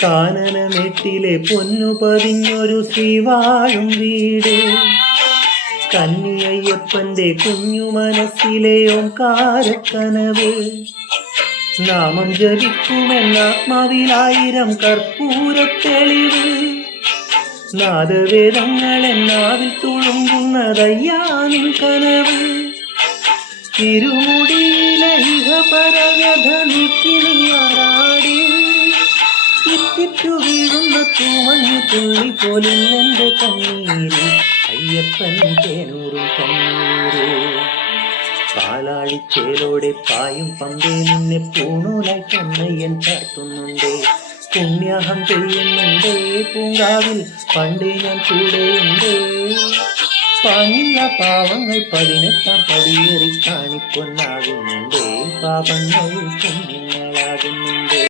കാനനമേട്ടിലെ പൊന്നു പതിഞ്ഞൊരു ശ്രീവാഴും വീട്, കന്നിയയ്യപ്പന്റെ കുഞ്ഞു മനസ്സിലെ ഓംകാരക്കനവ്. നാമം ജപിക്കുമെന്നാത്മാവിലായിരം കർപ്പൂരത്തെളിവ്, നാദവേദങ്ങളെന്നാവിൽ തുളുമ്പുന്നതയ്യാനിൻ കനവ്. ഇരുമുടിയിലെ ഇഹപരവ്യഥ നീക്കി നീയാറാട്, ഇറ്റിറ്റു വീഴുന്ന തൂമഞ്ഞു തുള്ളി പോലും എന്റെ കണ്ണീര്, അയ്യപ്പൻ തേനൂറും കണ്ണീര്. പാലാഴിച്ചേലോടെ പായും പമ്പേ നിന്നെ പൂണൂലായി പൊന്നയ്യൻ ചാർത്തുന്നുണ്ടേ. പുണ്യാഹം ചെയ്യുന്നുണ്ടേ പൂങ്കാവിൽ പണ്ടേ ഞാൻ കൂടെയുണ്ടേ. പാങ്ങില്ല പാവങ്ങൾ 18 പടിയേറി കാണിപ്പൊന്നാകുന്നുണ്ടേ, പാപങ്ങൾ